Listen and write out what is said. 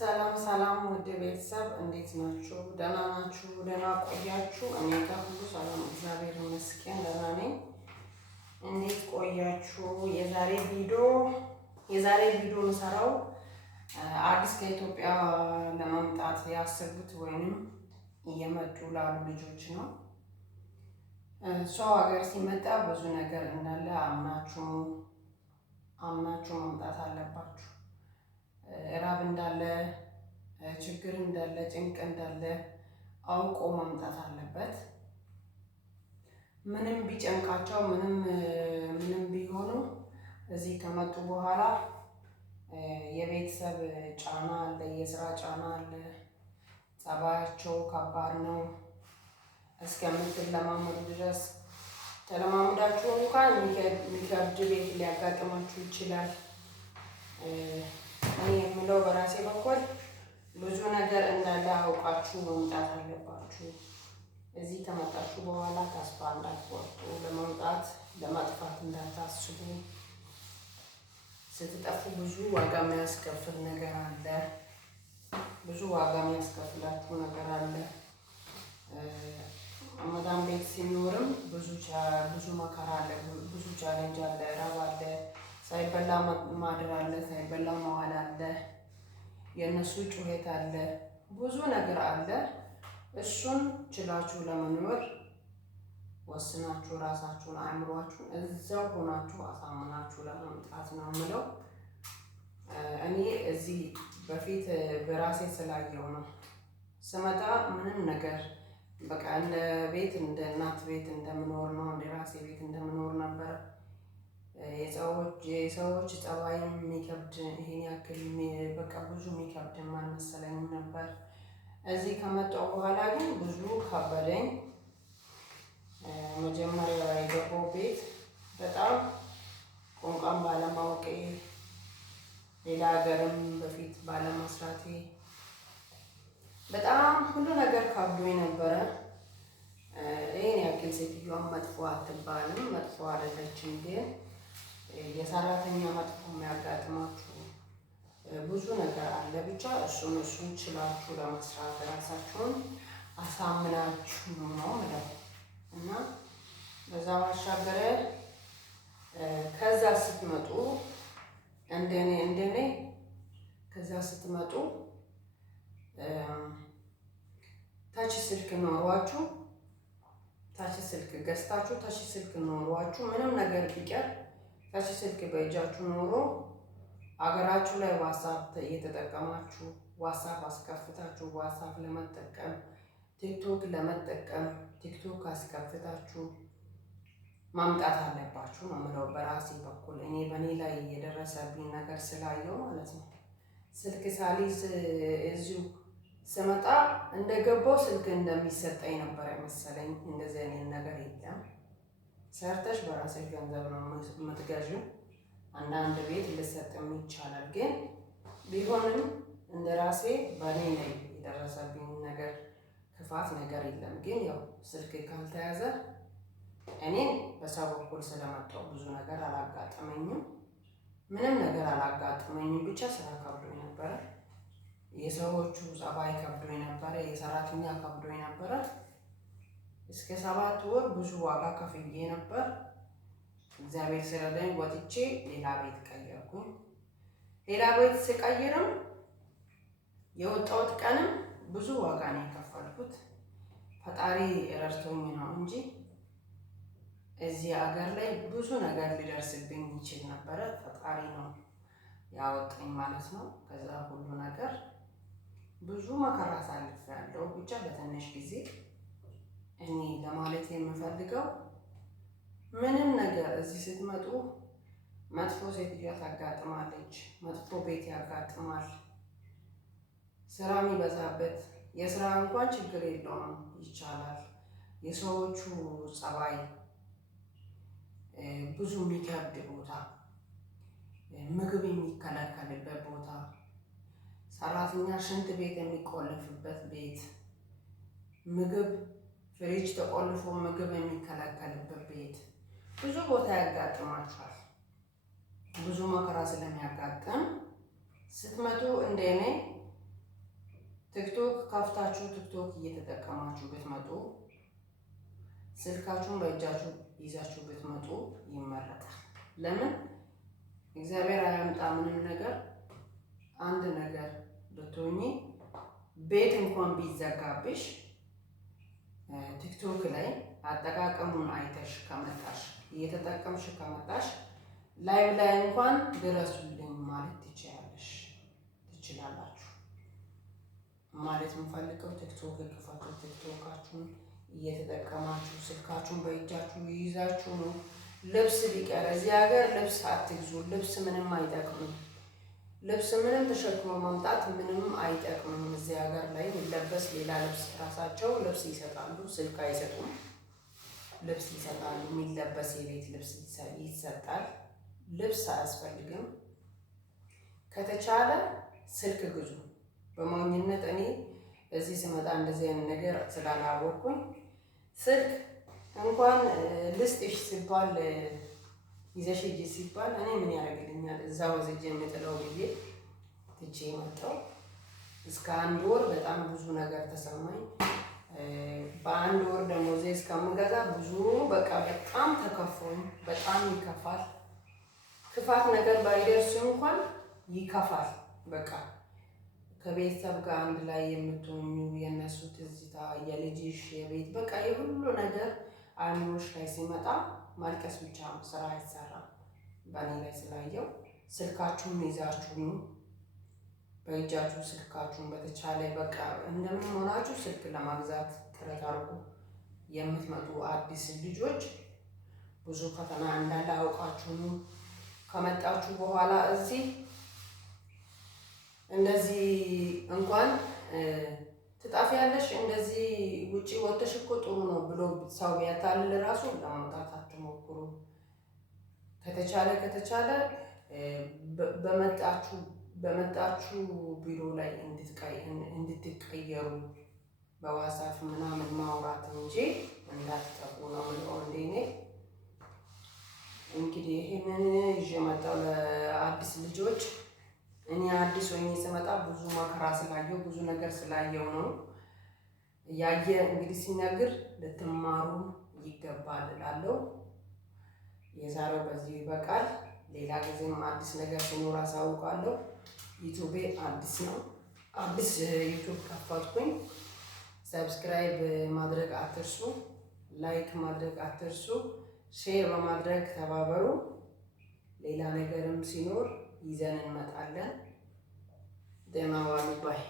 ሰላም ሰላም ውድ ቤተሰብ እንዴት ናችሁ? ደህና ናችሁ? ደህና ቆያችሁ? እኔ ጋር ሁሉ ሰላም እግዚአብሔር ይመስገን ደህና ነኝ። እንዴት ቆያችሁ? የዛሬ ቪዲዮ የምሰራው አዲስ ከኢትዮጵያ ለመምጣት ያሰቡት ወይንም እየመጡ ላሉ ልጆች ነው። ሰው ሀገር ሲመጣ ብዙ ነገር እንዳለ አምናችሁ መምጣት አለባችሁ። ራብ እንዳለ፣ ችግር እንዳለ፣ ጭንቅ እንዳለ አውቆ መምጣት አለበት። ምንም ቢጨንቃቸው ምንም ቢሆኑ እዚህ ከመጡ በኋላ የቤተሰብ ጫና አለ፣ የስራ ጫና አለ። ጸባያቸው ከባድ ነው። እስከምትለማመዱ ድረስ ተለማምዳችሁ እንኳን የሚከብድ ቤት ሊያጋጥማችሁ ይችላል። እኔ የምለው በራሴ በኩል ብዙ ነገር እንዳለ አውቃችሁ መምጣት አለባችሁ። እዚህ ከመጣችሁ በኋላ ተስፋ እንዳትቆርጡ፣ ለመጥፋት እንዳታስቡ። ስትጠፉ ብዙ ዋጋ የሚያስከፍል ነገር አለ። ብዙ ዋጋ የሚያስከፍላችሁ ነገር አለ። መዳም ቤት ሲኖርም ብዙ መከራ አለ፣ ብዙ ቻሌንጅ አለ፣ ረብ አለ፣ ሳይበላ ማደር አለ፣ ሳይበላ መዋል አለ፣ የእነሱ ጩኸት አለ፣ ብዙ ነገር አለ። እሱን ችላችሁ ለመኖር ወስናችሁ ራሳችሁን አእምሯችሁን እዛው ሆናችሁ አሳምናችሁ ለመምጣት ነው የምለው። እኔ እዚህ በፊት በራሴ ስላየው ነው ስመጣ ምንም ነገር በቃ እንደ ቤት እንደ እናት ቤት እንደምኖር ነው፣ እንደ ራሴ ቤት እንደምኖር ነበር። የሰዎች ጸባይም የሚከብድ ይሄን ያክል በቃ ብዙ የሚከብድም አልመሰለኝም ነበር። እዚህ ከመጣሁ በኋላ ግን ብዙ ከበደኝ። መጀመሪያ የገባው ቤት በጣም ቋንቋን ባለማወቄ፣ ሌላ ሀገርም በፊት ባለመስራቴ በጣም ሁሉ ነገር ከብዶኝ ነበረ። ይሄን ያክል ሴትዮዋን መጥፎ አትባልም፣ መጥፎ አይደለችም። ግን የሰራተኛ መጥፎ የሚያጋጥማችሁ ብዙ ነገር አለ። ብቻ እሱን ችላችሁ ለመስራት ራሳችሁን አሳምናችሁ ነው ማለት እና በዛ ባሻገር ከዛ ስትመጡ እንደኔ ከዛ ስትመጡ ታች ስልክ ኖሯችሁ ታች ስልክ ገዝታችሁ ታች ስልክ ኖሯችሁ ምንም ነገር ቢቀር ታች ስልክ በእጃችሁ ኖሮ አገራችሁ ላይ ዋትስአፕ እየተጠቀማችሁ ዋትስአፕ አስከፍታችሁ ዋትስአፕ ለመጠቀም ቲክቶክ ለመጠቀም ቲክቶክ አስከፍታችሁ ማምጣት አለባችሁ ነው የምለው በራሴ በኩል። እኔ በእኔ ላይ የደረሰብኝ ነገር ስላየው ማለት ነው። ስልክ ሳሊዝ እዚሁ ስመጣ እንደገባው ስልክ እንደሚሰጠኝ ነበር የመሰለኝ። እንደዚህ አይነት ነገር የለም። ሰርተሽ በራስሽ ገንዘብ ነው የምትገዢው። አንዳንድ ቤት ልሰጥም ይቻላል። ግን ቢሆንም እንደ ራሴ በእኔ ላይ የደረሰብኝ ነገር ክፋት ነገር የለም። ግን ያው ስልክ ካልተያዘ እኔን በሰው በኩል ስለመጣሁ ብዙ ነገር አላጋጠመኝም። ምንም ነገር አላጋጠመኝም። ብቻ ስራ ከብዶኝ ነበረ። የሰዎቹ ጸባይ ከብዶኝ ነበረ። የሰራተኛ ከብዶኝ ነበረ። እስከ 7 ወር ብዙ ዋጋ ከፍዬ ነበር። እግዚአብሔር ሲረዳኝ ወጥቼ ሌላ ቤት ቀየርኩኝ። ሌላ ቤት ስቀይርም የወጣሁት ቀንም ብዙ ዋጋ ነው የከፈልኩት። ፈጣሪ ረድቶኝ ነው እንጂ እዚህ ሀገር ላይ ብዙ ነገር ሊደርስብኝ ይችል ነበረ። ፈጣሪ ነው ያወጣኝ ማለት ነው። ከዛ ሁሉ ነገር ብዙ መከራ አሳልፌያለሁ። ብቻ በትንሽ ጊዜ እኔ ለማለት የምፈልገው ምንም ነገር እዚህ ስትመጡ መጥፎ ሴትዮዋ ታጋጥማለች፣ መጥፎ ቤት ያጋጥማል፣ ስራ የሚበዛበት የስራ እንኳን ችግር የለውም ይቻላል። የሰዎቹ ጸባይ ብዙ የሚከብድ ቦታ፣ ምግብ የሚከለከልበት ቦታ፣ ሰራተኛ ሽንት ቤት የሚቆልፍበት ቤት፣ ምግብ ፍሪጅ ተቆልፎ ምግብ የሚከለከልበት ቤት ብዙ ቦታ ያጋጥማችኋል። ብዙ መከራ ስለሚያጋጥም ስትመጡ እንደኔ ቲክቶክ ከፍታችሁ ቲክቶክ እየተጠቀማችሁ ብትመጡ ስልካችሁን በእጃችሁ ይዛችሁ ብትመጡ ይመረጣል። ለምን እግዚአብሔር አያምጣ ምንም ነገር አንድ ነገር ብትሆኚ ቤት እንኳን ቢዘጋብሽ ቲክቶክ ላይ አጠቃቀሙን አይተሽ ከመጣሽ እየተጠቀምሽ ከመጣሽ ላይቭ ላይ እንኳን ድረሱልኝ ማለት ትችላላችሁ። ማለት የምፈልገው ቲክቶክ ክፈቱ። ቲክቶካችሁን እየተጠቀማችሁ ስልካችሁን በእጃችሁ ይዛችሁ ነው። ልብስ ቢቀር እዚህ ሀገር ልብስ አትግዙ። ልብስ ምንም አይጠቅምም። ልብስ ምንም ተሸክሞ ማምጣት ምንም አይጠቅምም። እዚህ ሀገር ላይ የሚለበስ ሌላ ልብስ ራሳቸው ልብስ ይሰጣሉ፣ ስልክ አይሰጡም። ልብስ ይሰጣሉ፣ የሚለበስ የቤት ልብስ ይሰጣል። ልብስ አያስፈልግም። ከተቻለ ስልክ ግዙ። በሞኝነት እኔ እዚህ ስመጣ እንደዚህ አይነት ነገር ስላላወቅኩኝ ስልክ እንኳን ልስጥሽ ሲባል ይዘሽ ሂጂ ሲባል እኔ ምን ያደርግልኛል እዛ ወዝጄ የምጥለው ብዬ ትቼ መጣሁ። እስከ 1 ወር በጣም ብዙ ነገር ተሰማኝ። በ1 ወር ደሞዜ እስከምገዛ ብዙ በቃ በጣም ተከፋኝ። በጣም ይከፋል። ክፋት ነገር ባይደርስ እንኳን ይከፋል። በቃ ከቤተሰብ ጋር አንድ ላይ የምትሆኙ የነሱ ትዝታ፣ የልጅሽ የቤት በቃ የሁሉ ነገር አእምሮሽ ላይ ሲመጣ ማልቀስ ብቻ ነው፣ ስራ አይሰራም። በእኔ ላይ ስላየው ስልካችሁን ይዛችሁ ነው በእጃችሁ ስልካችሁን በተቻለ በቃ እንደምን ሆናችሁ ስልክ ለማግዛት ጥረት አድርጉ። የምትመጡ አዲስ ልጆች ብዙ ፈተና እንዳለ አውቃችሁ ነው ከመጣችሁ በኋላ እዚህ እንደዚህ እንኳን ትጣፊያለሽ እንደዚህ ውጪ ወጥተሽ እኮ ጥሩ ነው ብሎ ሰው ቢያታልል ራሱ ለማውጣት አትሞክሩ። ከተቻለ በመጣችሁ ቢሮ ላይ እንድትቀየሩ በዋትስአፕ ምናምን ማውራት እንጂ እንዳትጠቁ ነው የምለው። እንደኔ እንግዲህ ይሄንን ይዤ መጣሁ ለአዲስ ልጆች። እኔ አዲስ ሆኜ ስመጣ ብዙ መከራ ስላየው ብዙ ነገር ስላየው ነው። ያየ እንግዲህ ሲነግር ልትማሩ ይገባል እላለሁ። የዛሬው በዚህ ይበቃል። ሌላ ጊዜም አዲስ ነገር ሲኖር አሳውቃለሁ። ዩቲዩብ አዲስ ነው። አዲስ ዩቲዩብ ከፈትኩኝ። ሰብስክራይብ ማድረግ አትርሱ፣ ላይክ ማድረግ አትርሱ፣ ሼር በማድረግ ተባበሩ። ሌላ ነገርም ሲኖር ይዘን እንመጣለን። ደህና ዋሉ ባይ